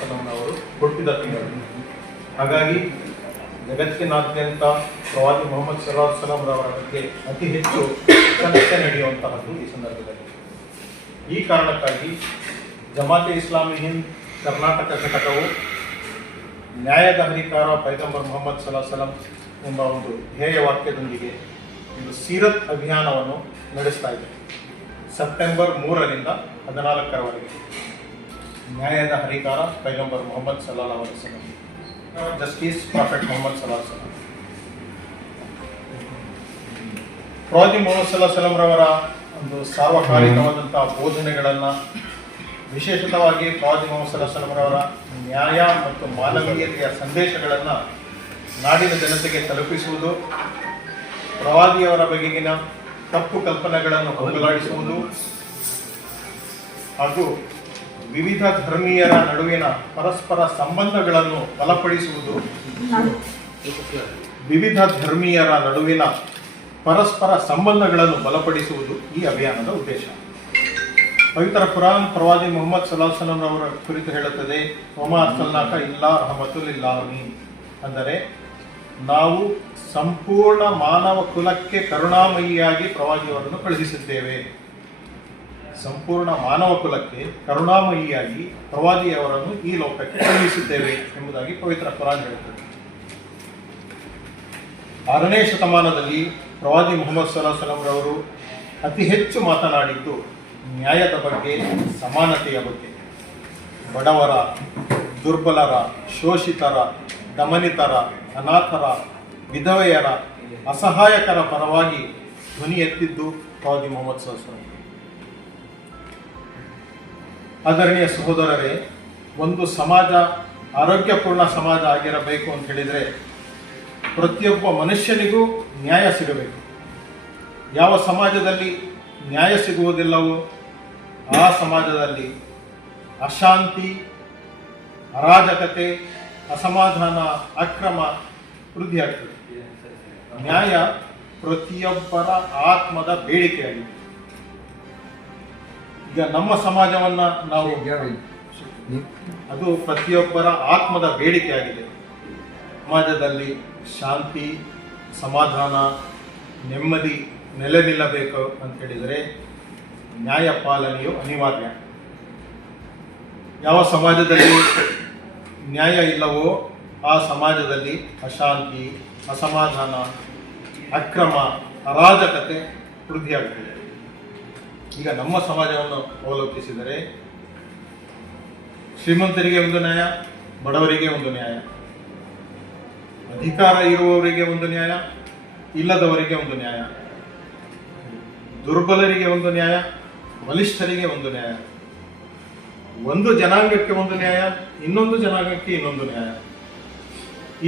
ಸಲ್ಲಾ ಅವರು ತಿಂಗಳು. ಹಾಗಾಗಿ ಜಗತ್ತಿನಾದ್ಯಂತ ಪ್ರವಾದಿ ಮೊಹಮ್ಮದ್ ಸಲ್ಲಾ ರವರ ಬಗ್ಗೆ ಅತಿ ಹೆಚ್ಚು ಚರ್ಚೆ ನಡೆಯುವಂತಹದ್ದು ಈ ಸಂದರ್ಭದಲ್ಲಿ. ಈ ಕಾರಣಕ್ಕಾಗಿ ಜಮಾತೆ ಇಸ್ಲಾಮಿ ಹಿಂದ್ ಕರ್ನಾಟಕ ಘಟಕವು ನ್ಯಾಯದ ಅಧಿಕಾರ ಪೈಗಂಬರ್ ಮೊಹಮ್ಮದ್ ಸಲಾ ಸಲಾಂ ಎಂಬ ಒಂದು ಧ್ಯೇಯ ವಾಕ್ಯದೊಂದಿಗೆ ಒಂದು ಸೀರತ್ ಅಭಿಯಾನವನ್ನು ನಡೆಸ್ತಾ ಇದೆ. ಸೆಪ್ಟೆಂಬರ್ ಮೂರರಿಂದ ಹದಿನಾಲ್ಕರವರೆಗೆ. ನ್ಯಾಯದ ಹರಿಕಾರ ಪೈಗಂಬರ್ ಮೊಹಮ್ಮದ್ ಸಲಾಲ್ ಅವರ ಸಲಹೆ. ಜಸ್ಟಿಸ್ ಪ್ರಾಫೆಟ್ ಮೊಹಮ್ಮದ್ ಸಲಾಲ್ ಸಲ ಪ್ರವಾದಿ ಮೊಹಮ್ಮದ್ ಸಲಾ ಸಲಂ ರವರ ಒಂದು ಸಾರ್ವಕಾಲಿಕವಾದಂತಹ ಬೋಧನೆಗಳನ್ನು ವಿಶೇಷತವಾಗಿ ಪ್ರವಾದಿ ಮೊಹಮ್ಮದ್ ಸಲಾ ಸಲಂ ರವರ ನ್ಯಾಯ ಮತ್ತು ಮಾನವೀಯತೆಯ ಸಂದೇಶಗಳನ್ನು ನಾಡಿನ ಜನತೆಗೆ ತಲುಪಿಸುವುದು, ಪ್ರವಾದಿಯವರ ಬಗೆಗಿನ ತಪ್ಪು ಕಲ್ಪನೆಗಳನ್ನು ಹೋಗಲಾಡಿಸುವುದು ಹಾಗೂ ವಿವಿಧ ಧರ್ಮೀಯರ ನಡುವಿನ ಪರಸ್ಪರ ಸಂಬಂಧಗಳನ್ನು ಬಲಪಡಿಸುವುದು. ವಿವಿಧ ಧರ್ಮೀಯರ ನಡುವಿನ ಪರಸ್ಪರ ಸಂಬಂಧಗಳನ್ನು ಬಲಪಡಿಸುವುದು ಈ ಅಭಿಯಾನದ ಉದ್ದೇಶ. ಪವಿತ್ರ ಕುರಾನ್ ಪ್ರವಾದಿ ಮೊಹಮ್ಮದ್ ಅವರ ಕುರಿತು ಹೇಳುತ್ತದೆ ಒಮಾ ಅರ್ಸಲ್ನಾಕ ಇಲ್ಲ ರಹಮತುಲ್ ಇಲ್ಲಾಮಿ ಅಂದರೆ, ನಾವು ಸಂಪೂರ್ಣ ಮಾನವ ಕುಲಕ್ಕೆ ಕರುಣಾಮಯಿಯಾಗಿ ಪ್ರವಾದಿಯವರನ್ನು ಕಳುಹಿಸಿದ್ದೇವೆ. ಸಂಪೂರ್ಣ ಮಾನವ ಕುಲಕ್ಕೆ ಕರುಣಾಮಯಿಯಾಗಿ ಪ್ರವಾದಿಯವರನ್ನು ಈ ಲೋಕಕ್ಕೆ ಕಳುಹಿಸಿದ್ದೇವೆ ಎಂಬುದಾಗಿ ಪವಿತ್ರ ಕುರಾನ್ ಹೇಳುತ್ತದೆ. ಆರನೇ ಶತಮಾನದಲ್ಲಿ ಪ್ರವಾದಿ ಮೊಹಮ್ಮದ್ ಸಲಾಹ್ ರವರು ಅತಿ ಹೆಚ್ಚು ಮಾತನಾಡಿದ್ದು ನ್ಯಾಯದ ಬಗ್ಗೆ, ಸಮಾನತೆಯ ಬಗ್ಗೆ. ಬಡವರ, ದುರ್ಬಲರ, ಶೋಷಿತರ, ದಮನಿತರ, ಅನಾಥರ, ವಿಧವೆಯರ, ಅಸಹಾಯಕರ ಪರವಾಗಿ ಧ್ವನಿ ಎತ್ತಿದ್ದು ಪ್ರವಾದಿ ಮೊಹಮ್ಮದ್ ಸಲಾಹ್ ಆದರಣೀಯ ಸಹೋದರರೇ, ಒಂದು ಸಮಾಜ, ಆರೋಗ್ಯಪೂರ್ಣ ಸಮಾಜ ಆಗಿರಬೇಕು ಅಂತ ಹೇಳಿದರೆ ಪ್ರತಿಯೊಬ್ಬ ಮನುಷ್ಯನಿಗೂ ನ್ಯಾಯ ಸಿಗಬೇಕು. ಯಾವ ಸಮಾಜದಲ್ಲಿ ನ್ಯಾಯ ಸಿಗುವುದಿಲ್ಲವೋ, ಆ ಸಮಾಜದಲ್ಲಿ ಅಶಾಂತಿ, ಅರಾಜಕತೆ, ಅಸಮಾಧಾನ, ಅಕ್ರಮ ವೃದ್ಧಿಯಾಗ್ತದೆ. ನ್ಯಾಯ ಪ್ರತಿಯೊಬ್ಬರ ಆತ್ಮದ ಬೇಡಿಕೆಯಾಗಿದೆ. ಈಗ ನಮ್ಮ ಸಮಾಜವನ್ನ ನಾವು ಅದು ಪ್ರತಿಯೊಬ್ಬರ ಆತ್ಮದ ಬೇಡಿಕೆಯಾಗಿದೆ ಸಮಾಜದಲ್ಲಿ ಶಾಂತಿ ಸಮಾಧಾನ ನೆಮ್ಮದಿ ನೆಲೆ ನಿಲ್ಲಬೇಕು ಅಂತ ಹೇಳಿದರೆ ನ್ಯಾಯ ಪಾಲನೆಯು ಅನಿವಾರ್ಯ. ಯಾವ ಸಮಾಜದಲ್ಲಿ ನ್ಯಾಯ ಇಲ್ಲವೋ ಆ ಸಮಾಜದಲ್ಲಿ ಅಶಾಂತಿ ಅಸಮಾಧಾನ ಅಕ್ರಮ ಅರಾಜಕತೆ ವೃದ್ಧಿಯಾಗುತ್ತದೆ. ಈಗ ನಮ್ಮ ಸಮಾಜವನ್ನು ಅವಲೋಕಿಸಿದರೆ ಶ್ರೀಮಂತರಿಗೆ ಒಂದು ನ್ಯಾಯ, ಬಡವರಿಗೆ ಒಂದು ನ್ಯಾಯ. ಅಧಿಕಾರ ಇರುವವರಿಗೆ ಒಂದು ನ್ಯಾಯ, ಇಲ್ಲದವರಿಗೆ ಒಂದು ನ್ಯಾಯ. ದುರ್ಬಲರಿಗೆ ಒಂದು ನ್ಯಾಯ, ಬಲಿಷ್ಠರಿಗೆ ಒಂದು ನ್ಯಾಯ. ಒಂದು ಜನಾಂಗಕ್ಕೆ ಒಂದು ನ್ಯಾಯ, ಇನ್ನೊಂದು ಜನಾಂಗಕ್ಕೆ ಇನ್ನೊಂದು ನ್ಯಾಯ.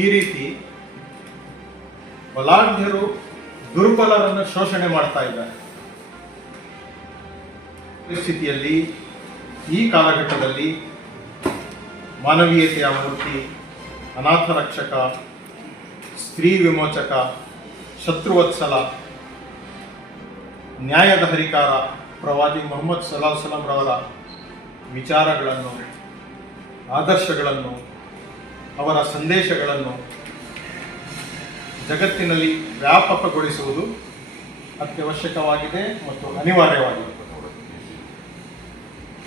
ಈ ರೀತಿ ಬಲಾಢ್ಯರು ದುರ್ಬಲರನ್ನು ಶೋಷಣೆ ಮಾಡ್ತಾ ಇದ್ದಾರೆ. ಪರಿಸ್ಥಿತಿಯಲ್ಲಿ ಈ ಕಾಲಘಟ್ಟದಲ್ಲಿ ಮಾನವೀಯತೆಯ ಮೂರ್ತಿ ಅನಾಥ ರಕ್ಷಕ, ಸ್ತ್ರೀ ವಿಮೋಚಕ, ಶತ್ರುವತ್ಸಲ ನ್ಯಾಯದ ಹರಿಕಾರ ಪ್ರವಾದಿ ಮೊಹಮ್ಮದ್ ಸಲಾಂ ರವರ ವಿಚಾರಗಳನ್ನು, ಆದರ್ಶಗಳನ್ನು, ಅವರ ಸಂದೇಶಗಳನ್ನು ಜಗತ್ತಿನಲ್ಲಿ ವ್ಯಾಪಕಗೊಳಿಸುವುದು ಅತ್ಯವಶ್ಯಕವಾಗಿದೆ ಮತ್ತು ಅನಿವಾರ್ಯವಾಗಿದೆ.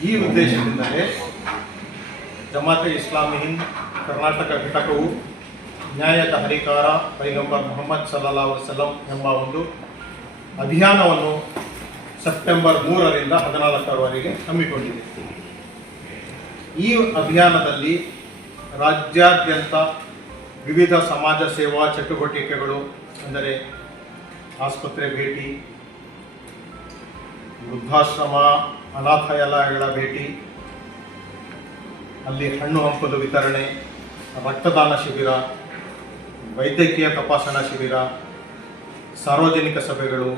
ಈ ಉದ್ದೇಶದಿಂದಲೇ ಜಮಾತೆ ಇಸ್ಲಾಮಿ ಹಿಂದ್ ಕರ್ನಾಟಕ ಘಟಕವು ನ್ಯಾಯದ ಹರಿಕಾರ ಪೈಗಂಬರ್ ಮೊಹಮ್ಮದ್ ಸಲ್ಲಾ ವಸಲಂ ಎಂಬ ಒಂದು ಅಭಿಯಾನವನ್ನು ಸೆಪ್ಟೆಂಬರ್ ಮೂರರಿಂದ ಹದಿನಾಲ್ಕರವರೆಗೆ ಹಮ್ಮಿಕೊಂಡಿದೆ. ಈ ಅಭಿಯಾನದಲ್ಲಿ ರಾಜ್ಯಾದ್ಯಂತ ವಿವಿಧ ಸಮಾಜ ಸೇವಾ ಚಟುವಟಿಕೆಗಳು, ಅಂದರೆ ಆಸ್ಪತ್ರೆ ಭೇಟಿ, ವೃದ್ಧಾಶ್ರಮ ಅನಾಥಾಲಯಗಳ ಭೇಟಿ, ಅಲ್ಲಿ ಹಣ್ಣು ಹಂಪಲು ವಿತರಣೆ, ರಕ್ತದಾನ ಶಿಬಿರ, ವೈದ್ಯಕೀಯ ತಪಾಸಣಾ ಶಿಬಿರ, ಸಾರ್ವಜನಿಕ ಸಭೆಗಳು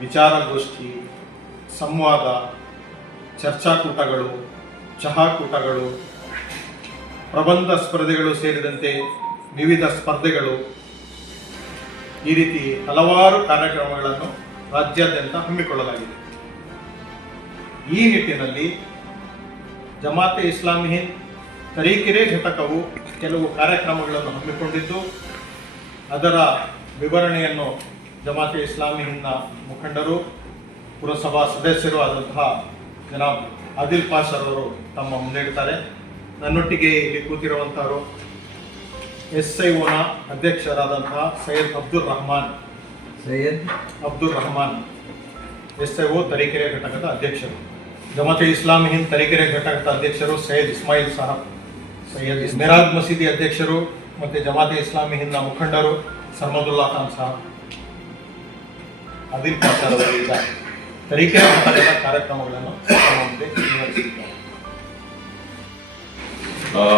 ವಿಚಾರಗೋಷ್ಠಿ ಸಂವಾದ, ಚರ್ಚಾಕೂಟಗಳು, ಚಹಾಕೂಟಗಳು, ಪ್ರಬಂಧ ಸ್ಪರ್ಧೆಗಳು ಸೇರಿದಂತೆ ವಿವಿಧ ಸ್ಪರ್ಧೆಗಳು. ಈ ರೀತಿ ಹಲವಾರು ಕಾರ್ಯಕ್ರಮಗಳನ್ನು ರಾಜ್ಯಾದ್ಯಂತ ಹಮ್ಮಿಕೊಳ್ಳಲಾಗಿದೆ. ಈ ನಿಟ್ಟಿನಲ್ಲಿ ಜಮಾತೆ ಇಸ್ಲಾಮಿ ಹಿಂದ್ ತರೀಕೆರೆ ಘಟಕವು ಕೆಲವು ಕಾರ್ಯಕ್ರಮಗಳನ್ನು ಹಮ್ಮಿಕೊಂಡಿದ್ದು ಅದರ ವಿವರಣೆಯನ್ನು ಜಮಾತೆ ಇಸ್ಲಾಮಿ ಹಿಂದ್ನ ಮುಖಂಡರು ಪುರಸಭಾ ಸದಸ್ಯರು ಆದಂತಹ ಜನಾಬ್ ಆದಿಲ್ ಪಾಷರ್ ಅವರು ತಮ್ಮ ಮುಂದಿಡ್ತಾರೆ ನನ್ನೊಟ್ಟಿಗೆ ಇಲ್ಲಿ ಕೂತಿರುವಂತಹವರು ಎಸ್ ಐ ಓನ ಅಧ್ಯಕ್ಷರಾದಂತಹ Syed Abdul Rahman. Syed? Abdul Rahman S I O Tarikere ಘಟಕದ ಅಧ್ಯಕ್ಷರು. ಜಮಾತೆ ಇಸ್ಲಾಮಿ ಹಿಂದ್ ತರೀಕೆರೆ ಘಟಕದ ಅಧ್ಯಕ್ಷರು ಸೈಯದ್ ಇಸ್ಮಾಯಿಲ್ ಸಾಹಬ್, ಸೈಯದ್ ಮಿರಾಜ್ ಮಸೀದಿ ಅಧ್ಯಕ್ಷರು ಮತ್ತೆ ಜಮಾತೆ ಇಸ್ಲಾಮಿ ಹಿಂದ್ನ ಮುಖಂಡರು ಸರ್ಮದುಲ್ಲಾ ಖಾನ್ ಸಾಹಬ್. ಅದಿಲ್ ಅವರಿಂದ ತರೀಕೆರೆ ಮಟ್ಟದ ಕಾರ್ಯಕ್ರಮಗಳನ್ನು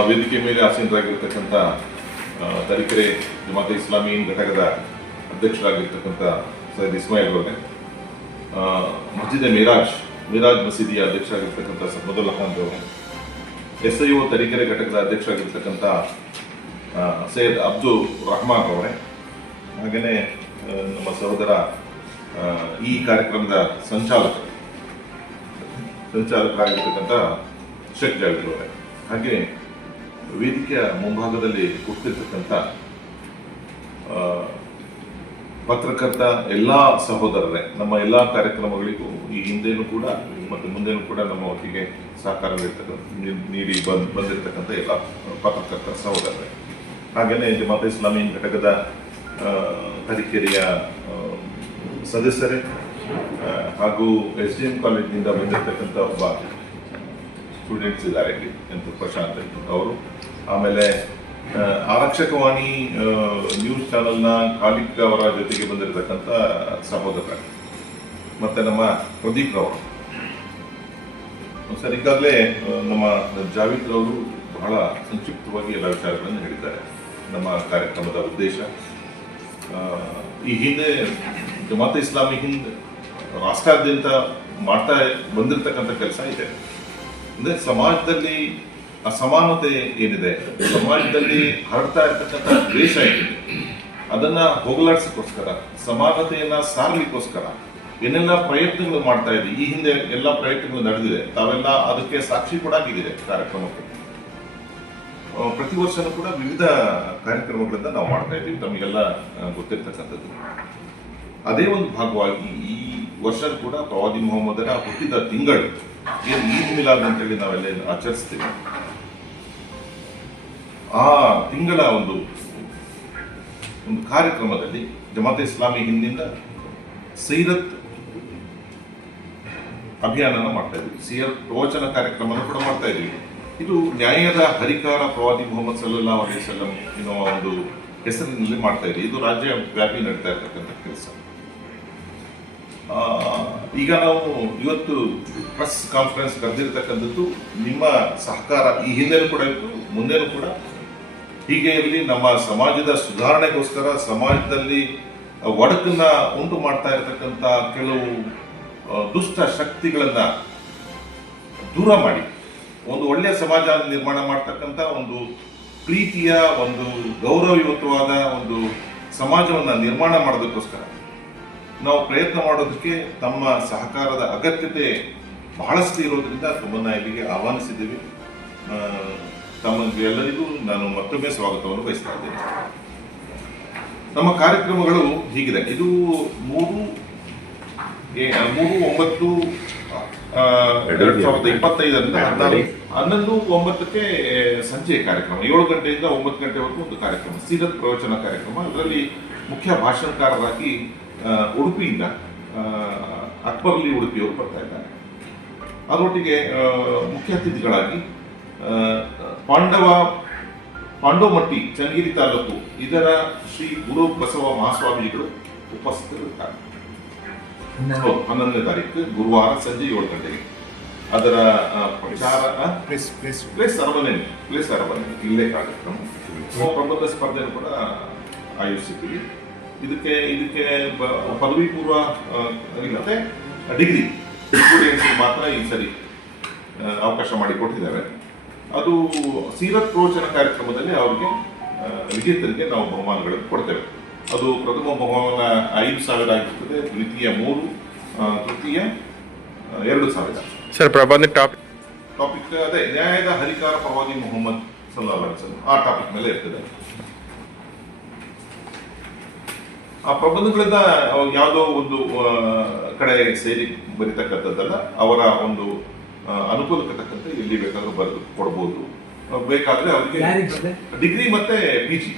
ವೇದಿಕೆ ಮೇಲೆ ಆಸೀನರಾಗಿರ್ತಕ್ಕಂಥ ತರೀಕೆರೆ ಜಮಾತೆ ಇಸ್ಲಾಮಿ ಘಟಕದ ಅಧ್ಯಕ್ಷರಾಗಿರ್ತಕ್ಕಂಥ ಸೈಯದ್ ಇಸ್ಮಾಯಿಲ್ ಅವರೇ ಮಸ್ಜಿದ್ ಮಿರಾಜ್ ಮಿರಾಜ್ ಮಸೀದಿಯ ಅಧ್ಯಕ್ಷರಾಗಿರ್ತಕ್ಕಂಥ ಸಬದುಲ್ ಅಹಮದ್ ಅವರು ಎಸ್ ಐ ಒ ತರೀಕೆರೆ ಘಟಕದ ಅಧ್ಯಕ್ಷ ಆಗಿರ್ತಕ್ಕಂಥ ಸೈಯದ್ ಅಬ್ದುಲ್ ರಹಮಾನ್ ಅವರೇ ಹಾಗೆಯೇ ನಮ್ಮ ಸಹೋದರ ಈ ಕಾರ್ಯಕ್ರಮದ ಸಂಚಾಲಕ, ಸಂಚಾಲಕರಾಗಿರ್ತಕ್ಕಂಥ ಶೇಖ್ ಜಾವೀದ್ ಅವರೇ. ಹಾಗೆ ವೇದಿಕೆಯ ಮುಂಭಾಗದಲ್ಲಿ ಕೂತಿರ್ತಕ್ಕಂಥ ಪತ್ರಕರ್ತ ಎಲ್ಲ ಸಹೋದರರೇ, ನಮ್ಮ ಎಲ್ಲ ಕಾರ್ಯಕ್ರಮಗಳಿಗೂ ಈ ಹಿಂದೆನೂ ಕೂಡ, ಮತ್ತು ಮುಂದೆನೂ ಕೂಡ ನಮ್ಮ ಒಟ್ಟಿಗೆ ಸಹಕಾರ ನೀಡಿ ಬಂದ್, ಬಂದಿರತಕ್ಕಂಥ ಎಲ್ಲ ಪತ್ರಕರ್ತ ಸಹೋದರರೇ. ಹಾಗೆಯೇ ಜಮಾತ ಇಸ್ಲಾಮಿ ಘಟಕದ ತರೀಕೆರೆಯ ಸದಸ್ಯರೇ ಹಾಗೂ ಎಸ್ ಡಿ ಎಂ ಕಾಲೇಜಿನಿಂದ ಬಂದಿರತಕ್ಕಂಥ ಒಬ್ಬ ಸ್ಟೂಡೆಂಟ್ಸ್ ಇದ್ದಾರೆ ಅಂತ ಪ್ರಶಾಂತ್ ಅವರು. ಆಮೇಲೆ ಆರಕ್ಷಕ ಆರಕ್ಷಕವಾಣಿ ನ್ಯೂಸ್ ಚಾನೆಲ್ನ ಕಾಲಿಕ್ ಅವರ ಜೊತೆಗೆ ಬಂದಿರತಕ್ಕಂಥ ಸಹೋದರ. ಮತ್ತೆ ನಮ್ಮ ಪ್ರದೀಪ್ ರವರು. ಸರ್ ಈಗಾಗಲೇ ನಮ್ಮ ಜಾವೀದ್ ಅವರು ಬಹಳ ಸಂಕ್ಷಿಪ್ತವಾಗಿ ಎಲ್ಲ ವಿಚಾರಗಳನ್ನು ಹೇಳಿದ್ದಾರೆ. ನಮ್ಮ ಕಾರ್ಯಕ್ರಮದ ಉದ್ದೇಶ. ಈ ಹಿಂದೆ ಜಮಾತ್ ಇಸ್ಲಾಮಿ ಹಿಂದ್ ರಾಷ್ಟ್ರಾದ್ಯಂತ ಮಾಡ್ತಾ ಬಂದಿರತಕ್ಕಂಥ ಕೆಲಸ ಇದೆ. ಅಂದ್ರೆ ಸಮಾಜದಲ್ಲಿ ಅಸಮಾನತೆ ಏನಿದೆ, ಸಮಾಜದಲ್ಲಿ ಹರಡ್ತಾ ಇರ್ತಕ್ಕಂಥ ದ್ವೇಷ ಏನಿದೆ, ಅದನ್ನ ಹೋಗಲಾಡಿಸಕ್ಕೋಸ್ಕರ, ಸಮಾನತೆಯನ್ನ ಸಾರಲಿಕ್ಕೋಸ್ಕರ ಏನೆಲ್ಲ ಪ್ರಯತ್ನಗಳು ಮಾಡ್ತಾ ಇದೆ ಈ ಹಿಂದೆ ಎಲ್ಲ ಪ್ರಯತ್ನಗಳು ನಡೆದಿದೆ, ತಾವೆಲ್ಲ ಅದಕ್ಕೆ ಸಾಕ್ಷಿ ಕೂಡ ಆಗಿದೆ ಕಾರ್ಯಕ್ರಮಕ್ಕೆ. ಪ್ರತಿ ವರ್ಷನೂ ಕೂಡ ವಿವಿಧ ಕಾರ್ಯಕ್ರಮಗಳನ್ನ ನಾವು ಮಾಡ್ತಾ ಇದ್ದೀವಿ ತಮಗೆಲ್ಲ ಗೊತ್ತಿರ್ತಕ್ಕಂಥದ್ದು. ಅದೇ ಒಂದು ಭಾಗವಾಗಿ ಈ ವರ್ಷ ಕೂಡ ಪ್ರವಾದಿ ಮೊಹಮ್ಮದರ ಹುಟ್ಟಿದ ತಿಂಗಳು, ಏನು ಈದ್ ಮಿಲಾದ್ ಅಂತೇಳಿ ನಾವೆಲ್ಲ ಆಚರಿಸ್ತೇವೆ. ಆ ತಿಂಗಳ ಒಂದು ಒಂದು ಕಾರ್ಯಕ್ರಮದಲ್ಲಿ ಜಮಾತೆ ಇಸ್ಲಾಮಿ ಹಿಂದಿನ ಸೈರತ್ ಅಭಿಯಾನನ ಮಾಡ್ತಾ ಇದ್ವಿ ಸಿಯರ್ ಪ್ರವಚನ ಕಾರ್ಯಕ್ರಮನ ಕೂಡ ಮಾಡ್ತಾ ಇದ್ವಿ ಇದು ನ್ಯಾಯದ ಹರಿಕಾರ ಪ್ರವಾದಿ ಮೊಹಮ್ಮದ್ ಸಲ್ಲಾ ಅಲೈಹಿ ವಸಲ್ಲಂ ಎನ್ನುವ ಒಂದು ಹೆಸರಿನಲ್ಲಿ ಮಾಡ್ತಾ ಇದ್ವಿ ಇದು ರಾಜ್ಯ ವ್ಯಾಪಿ ನಡೀತಾ ಇರ್ತಕ್ಕಂಥ ಕೆಲಸ. ಈಗ ನಾವು ಇವತ್ತು ಪ್ರೆಸ್ ಕಾನ್ಫರೆನ್ಸ್ ಕರೆದಿರ್ತಕ್ಕಂಥದ್ದು ನಿಮ್ಮ ಸಹಕಾರ ಈ ಹಿಂದೆನೂ ಕೂಡ ಇತ್ತು, ಮುಂದೆನೂ ಕೂಡ. ಹೀಗೆ ಇರಲಿ, ನಮ್ಮ ಸಮಾಜದ ಸುಧಾರಣೆಗೋಸ್ಕರ ಸಮಾಜದಲ್ಲಿ ಒಡಕನ್ನ ಉಂಟು ಮಾಡ್ತಾ ಇರತಕ್ಕಂಥ ಕೆಲವು ದುಷ್ಟ ಶಕ್ತಿಗಳನ್ನ ದೂರ ಮಾಡಿ ಒಂದು ಒಳ್ಳೆಯ ಸಮಾಜ ನಿರ್ಮಾಣ ಮಾಡ್ತಕ್ಕಂಥ ಒಂದು ಪ್ರೀತಿಯ ಒಂದು ಗೌರವಯುತವಾದ ಒಂದು ಸಮಾಜವನ್ನ ನಿರ್ಮಾಣ ಮಾಡೋದಕ್ಕೋಸ್ಕರ ನಾವು ಪ್ರಯತ್ನ ಮಾಡೋದಕ್ಕೆ ತಮ್ಮ ಸಹಕಾರದ ಅಗತ್ಯತೆ ಬಹಳಷ್ಟು ಇರೋದ್ರಿಂದ ತಮ್ಮನ್ನ ಇಲ್ಲಿಗೆ ಆಹ್ವಾನಿಸಿದ್ದೀವಿ. ಆ, ಎಲ್ಲರಿಗೂ ನಾನು ಮತ್ತೊಮ್ಮೆ ಸ್ವಾಗತವನ್ನು ಬಯಸ್ತಾ ಇದ್ದೇನೆ. ನಮ್ಮ ಕಾರ್ಯಕ್ರಮಗಳು ಹೀಗಿದೆ. ಇದು ಮೂರು ಮೂರು ಒಂಬತ್ತು ಎರಡ್ ಸಾವಿರದ ಇಪ್ಪತ್ತೈದರಿಂದ ಹದಿನಾರು. ಹನ್ನೊಂದು ಒಂಬತ್ತಕ್ಕೆ ಸಂಜೆ ಕಾರ್ಯಕ್ರಮ ಏಳು ಗಂಟೆಯಿಂದ ಒಂಬತ್ತು ಗಂಟೆವರೆಗೂ ಒಂದು ಕಾರ್ಯಕ್ರಮ ಸೀರತ್ ಪ್ರವಚನ ಕಾರ್ಯಕ್ರಮ. ಅದರಲ್ಲಿ ಮುಖ್ಯ ಭಾಷಣಕಾರರಾಗಿ ಉಡುಪಿಯಿಂದ ಅಕ್ಬರ್ಲಿ ಉಡುಪಿಯವರು ಬರ್ತಾ ಇದ್ದಾರೆ. ಅದರೊಟ್ಟಿಗೆ ಮುಖ್ಯ ಅತಿಥಿಗಳಾಗಿ ಪಾಂಡವ ಪಾಂಡವಮಟ್ಟಿ ಚನ್ನಗಿರಿ ತಾಲೂಕು ಇದರ ಶ್ರೀ ಗುರು ಬಸವ ಮಹಾಸ್ವಾಮಿಗಳು ಉಪಸ್ಥಿತರಿರ್ತಾರೆ ಹೌದು, ಹನ್ನೊಂದನೇ ತಾರೀಕು ಗುರುವಾರ ಸಂಜೆ ಏಳು ಗಂಟೆಗೆ. ಅದರ ಪ್ರಚಾರ ಪ್ಲೇಸ್ ಪ್ಲೇಸ್ ಪ್ಲೀಸ್ ಅರಮನೆ ಪ್ಲೇಸ್ ಅರಮನೆ ಇಲ್ಲೇ ಕಾರ್ಯಕ್ರಮ. ಪ್ರಬಂಧ ಸ್ಪರ್ಧೆಯನ್ನು ಕೂಡ ಆಯೋಜಿಸಿದ್ದೀವಿ. ಇದಕ್ಕೆ ಇದಕ್ಕೆ ಪದವಿ ಪೂರ್ವ ಮತ್ತೆ ಇಲ್ಲದೆ ಡಿಗ್ರಿ ಸ್ಟೂಡೆಂಟ್ಸ್ ಮಾತ್ರ ಈ ಸರಿ ಅವಕಾಶ ಮಾಡಿಕೊಟ್ಟಿದ್ದಾರೆ. ಅದು ಸೀರತ್ ಪ್ರವಚನ ಕಾರ್ಯಕ್ರಮದಲ್ಲಿ ಅವರಿಗೆ ವಿಜೇತರಿಗೆ ನಾವು ಬಹುಮಾನಗಳನ್ನು ಕೊಡ್ತೇವೆ. ಅದು ಪ್ರಥಮ ಬಹುಮಾನ ಐದು ಸಾವಿರ ಆಗಿರ್ತದೆ ದ್ವಿತೀಯ ಮೂರು ತೃತೀಯ ಎರಡು ಸಾವಿರ. ಸರ್ ಪ್ರಬಂಧ ಟಾಪಿಕ್ ಟಾಪಿಕ್ ಅದೇ ನ್ಯಾಯದ ಹರಿಕಾರ ಪ್ರವಾದಿ ಮೊಹಮ್ಮದ್ ಸಲ್ಲಲ್ಲಾಹು ಅಲೈಹಿ ಆ ಟಾಪಿಕ್ ಮೇಲೆ ಇರ್ತದೆ. ಆ ಪ್ರಬಂಧಗಳಿಂದ ಯಾವುದೋ ಒಂದು ಕಡೆ ಸೇರಿ ಬರಿತಕ್ಕಂಥದ್ದಲ್ಲ ಅವರ ಒಂದು ಅನುಕೂಲಕ್ಕೆ ತಕ್ಕಂತೆ ಎಲ್ಲಿ ಬೇಕಾದ್ರೂ ಬರೆದು ಕೊಡ್ಬೋದು. ಬೇಕಾದ್ರೆ ಅವರಿಗೆ ಡಿಗ್ರಿ ಮತ್ತೆ ಪಿ ಜಿ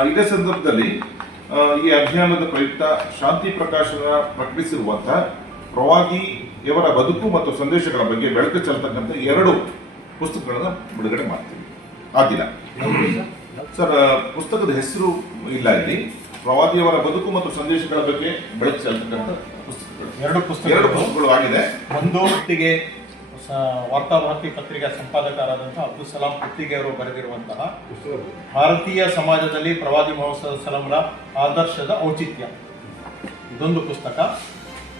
ಇದೇ ಸಂದರ್ಭದಲ್ಲಿ ಈ ಅಭಿಯಾನದ ಪ್ರಯುಕ್ತ ಶಾಂತಿ ಪ್ರಕಾಶನ ಪ್ರಕಟಿಸಿರುವಂತಹ ಪ್ರವಾದಿಯವರ ಬದುಕು ಮತ್ತು ಸಂದೇಶಗಳ ಬಗ್ಗೆ ಬೆಳಕು ಚೆಲ್ಲತಕ್ಕಂಥ ಎರಡು ಪುಸ್ತಕಗಳನ್ನು ಬಿಡುಗಡೆ ಮಾಡ್ತೀವಿ. ಆ ದಿನ. ಸರ್ ಪುಸ್ತಕದ ಹೆಸರು ಇಲ್ಲ ಇಲ್ಲಿ. ಪ್ರವಾದಿಯವರ ಬದುಕು ಮತ್ತು ಸಂದೇಶಗಳ ಬಗ್ಗೆ ಬೆಳಕು ಚೆಲ್ಲತಕ್ಕಂಥ ಪುಸ್ತಕಗಳು. ಎರಡು ಪುಸ್ತಕ ಎರಡು ಪುಸ್ತಕಗಳು ಪುಸ್ತಕಗಳು ಆಗಿದೆ. ಒಂದು ಹೊತ್ತಿಗೆ ವಾರ್ತಾಭಾರತಿ ಪತ್ರಿಕೆ ಸಂಪಾದಕರಾದಂತಹ ಅಬ್ದುಲ್ ಸಲಾಂ ಪುತ್ತಿಗೆ ಅವರು ಬರೆದಿರುವಂತಹ ಭಾರತೀಯ ಸಮಾಜದಲ್ಲಿ ಪ್ರವಾದಿ ಮಹೋತ್ಸವ ಸಲಾಂರ ಆದರ್ಶದ ಔಚಿತ್ಯ. ಇದೊಂದು ಪುಸ್ತಕ.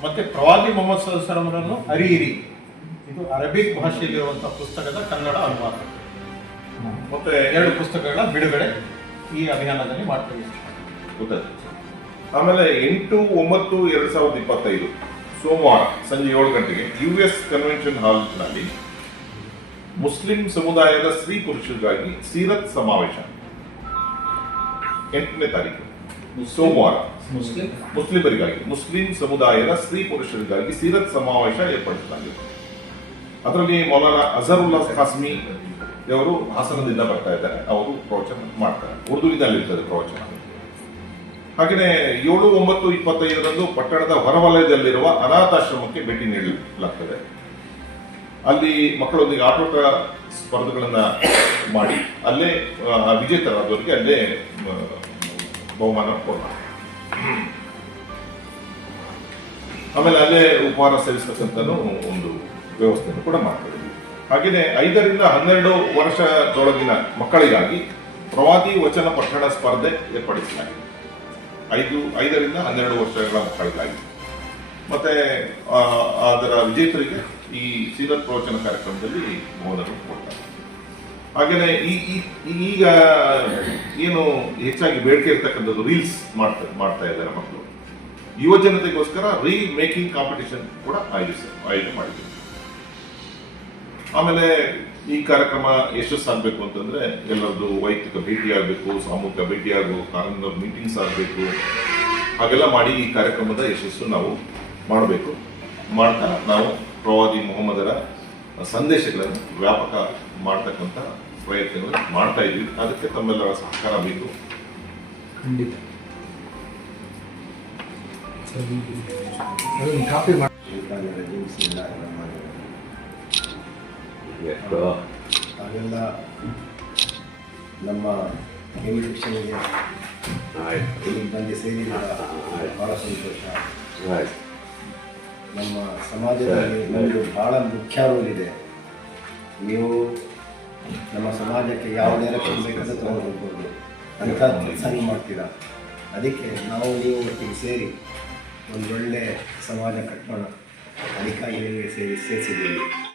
ಮತ್ತೆ ಪ್ರವಾದಿ ಮಹೋತ್ಸವ ಸಲಂರನ್ನು ಅರಿಯಿರಿ. ಇದು ಅರಬಿಕ್ ಭಾಷೆಯಲ್ಲಿರುವಂತಹ ಪುಸ್ತಕದ ಕನ್ನಡ ಅನುವಾದ. ಮತ್ತೆ ಎರಡು ಪುಸ್ತಕಗಳ ಬಿಡುಗಡೆ ಈ ಅಭಿಯಾನದಲ್ಲಿ ಮಾಡ್ತೀವಿ. ಆಮೇಲೆ ಎಂಟು ಒಂಬತ್ತು ಎರಡ್ ಸಾವಿರದ ಇಪ್ಪತ್ತೈದು. ಸೋಮವಾರ ಸಂಜೆ ಏಳು ಗಂಟೆಗೆ ಯು ಎಸ್ ಕನ್ವೆನ್ಷನ್ ಹಾಲ್ನಲ್ಲಿ ಮುಸ್ಲಿಂ ಸಮುದಾಯದ ಸ್ತ್ರೀ ಪುರುಷರಿಗಾಗಿ ಸೀರತ್ ಸಮಾವೇಶ. ಎಂಟನೇ ತಾರೀಕು ಸೋಮವಾರ. ಮುಸ್ಲಿಂ? ಮುಸ್ಲಿಮರಿಗಾಗಿ ಮುಸ್ಲಿಂ ಸಮುದಾಯದ ಸ್ತ್ರೀ ಪುರುಷರಿಗಾಗಿ ಸೀರತ್ ಸಮಾವೇಶ ಏರ್ಪಡಿಸಲಾಗಿದೆ. ಅದರಲ್ಲಿ ಮೌಲಾನಾ ಅಜರುಲ್ಲಾ ಖಾಸ್ಮಿ ಅವರು ಹಾಸನದಿಂದ ಬರ್ತಾ ಇದ್ದಾರೆ. ಅವರು ಪ್ರವಚನ ಮಾಡ್ತಾರೆ. ಉರ್ದುವಿನಲ್ಲಿರ್ತದೆ ಪ್ರವಚನ. ಹಾಗೆಯೇ ಏಳು ಒಂಬತ್ತು ಇಪ್ಪತ್ತೈದರಂದು ಪಟ್ಟಣದ ಹೊರವಲಯದಲ್ಲಿರುವ ಅನಾಥಾಶ್ರಮಕ್ಕೆ ಭೇಟಿ ನೀಡಲಾಗ್ತದೆ. ಅಲ್ಲಿ ಮಕ್ಕಳೊಂದಿಗೆ ಆಟೋಟ ಸ್ಪರ್ಧೆಗಳನ್ನ ಮಾಡಿ, ಅಲ್ಲೇ ವಿಜೇತರಾದವರಿಗೆ ಅಲ್ಲೇ ಬಹುಮಾನ ಕೊಡ್ತಾರೆ. ಆಮೇಲೆ ಅಲ್ಲೇ ಉಪಹಾರ ಸೇವಿಸ್ತಕ್ಕಂಥ ಒಂದು ವ್ಯವಸ್ಥೆಯನ್ನು ಕೂಡ ಮಾಡ್ತಾರೆ. ಹಾಗೆಯೇ ಐದರಿಂದ ಹನ್ನೆರಡು ವರ್ಷದೊಳಗಿನ ಮಕ್ಕಳಿಗಾಗಿ ಪ್ರವಾದಿ ವಚನ ಪಠಣ ಸ್ಪರ್ಧೆ ಏರ್ಪಡಿಸಲಾಗಿದೆ. ಐದು, ಐದರಿಂದ ಹನ್ನೆರಡು ವರ್ಷಗಳ ಮಕ್ಕಳಿಗಾಗಿ ಮತ್ತೆ ಅದರ ವಿಜೇತರಿಗೆ ಈ ಸೀರತ್ ಪ್ರವಚನ ಕಾರ್ಯಕ್ರಮದಲ್ಲಿ ಬಹುಮಾನ ಕೊಡ್ತಾರೆ. ಹಾಗೇನೆ ಈ ಈಗ ಏನು ಹೆಚ್ಚಾಗಿ ಬೇಡಿಕೆ ಇರ್ತಕ್ಕಂಥದ್ದು ರೀಲ್ಸ್ ಮಾಡ್ತಾ ಮಾಡ್ತಾ ಇದ್ದಾರೆ ಮಕ್ಕಳು. ಯುವ ಜನತೆಗೋಸ್ಕರ ರೀಲ್ ಮೇಕಿಂಗ್ ಕಾಂಪಿಟೇಷನ್ ಕೂಡ ಆಯೋಜಿಸ, ಆಯೋಜನೆ ಮಾಡಿದ್ದೀವಿ ಆಮೇಲೆ ಈ ಕಾರ್ಯಕ್ರಮ ಯಶಸ್ಸಾಗಬೇಕು ಅಂತಂದ್ರೆ ಎಲ್ಲರದ್ದು ವೈಯಕ್ತಿಕ ಭೇಟಿ ಆಗಬೇಕು ಸಾಮೂಹಿಕ ಭೇಟಿ ಆಗಬೇಕು ಕಾನೂನಿನ ಮೀಟಿಂಗ್ಸ್ ಆಗಬೇಕು. ಹಾಗೆಲ್ಲ ಮಾಡಿ ಈ ಕಾರ್ಯಕ್ರಮದ ಯಶಸ್ಸು ನಾವು ಮಾಡಬೇಕು. ಮಾಡ್ತಾ ನಾವು ಪ್ರವಾದಿ ಮೊಹಮ್ಮದರ ಸಂದೇಶಗಳನ್ನು ವ್ಯಾಪಕ ಮಾಡ್ತಕ್ಕಂಥ ಪ್ರಯತ್ನಗಳು ಮಾಡ್ತಾ ಇದ್ವಿ ಅದಕ್ಕೆ ತಮ್ಮೆಲ್ಲರ ಸಹಕಾರ ಬೇಕು. ಖಂಡಿತ. ಕಾಪಿ ಮಾಡಿ ಹಾಗೆಲ್ಲ ನಮ್ಮ ಇನ್ವಿಟೇಷನ್ಗೆ ಇಲ್ಲಿಗೆ ಬಂದು ಸೇರಿದ ಭಾಳ ಸಂತೋಷ. ನಮ್ಮ ಸಮಾಜದಲ್ಲಿ ನಮ್ಮದು ಬಹಳ ಮುಖ್ಯ ರೋಲ್ ಇದೆ. ನೀವು ನಮ್ಮ ಸಮಾಜಕ್ಕೆ ಯಾವ ಡೈರೆಕ್ಷನ್ ಬೇಕಂತ ತಗೊಂಡು ಹೋಗ್ಬೋದು ಅಂತ ಕೆಲಸ ನೀವು ಮಾಡ್ತೀರಾ? ಅದಕ್ಕೆ ನಾವು ನೀವು ಒಟ್ಟಿಗೆ ಸೇರಿ ಒಂದು ಒಳ್ಳೆ ಸಮಾಜ ಕಟ್ಟೋಣ. ಅದಕ್ಕಾಗಿ ನಿಮಗೆ ಸೇರಿ ಸೇರಿಸಿದ್ದೀವಿ.